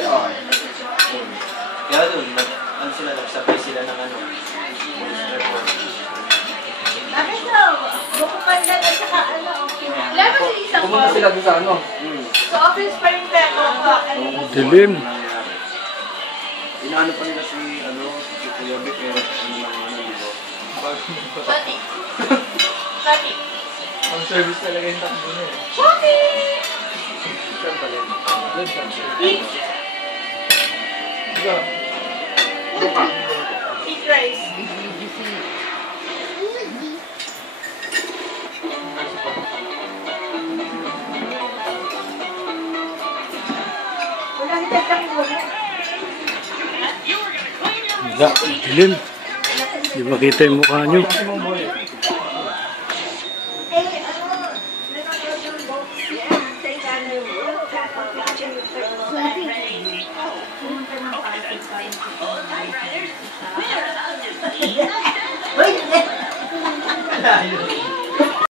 Oo. Kaya doon, ano sila, nagsabay sila ng ano, police report. Bakit daw? Bukumandan at saka ano, okay. Alam mo si isang Pumunta sila doon sa ano? sa office pa rin pero Dilim. Inaano pa nila si, ano, si Kuya Vic, pero ano lang, ano, di ba? Pati. Pati. Ang service talaga yung takbo na eh. Pati! Saan pala? Doon sa Eat. Diba? Eat rice. Wala nila lang muna. Dilim. Di makita yung mukha nyo. Kasi mong boy. Wait!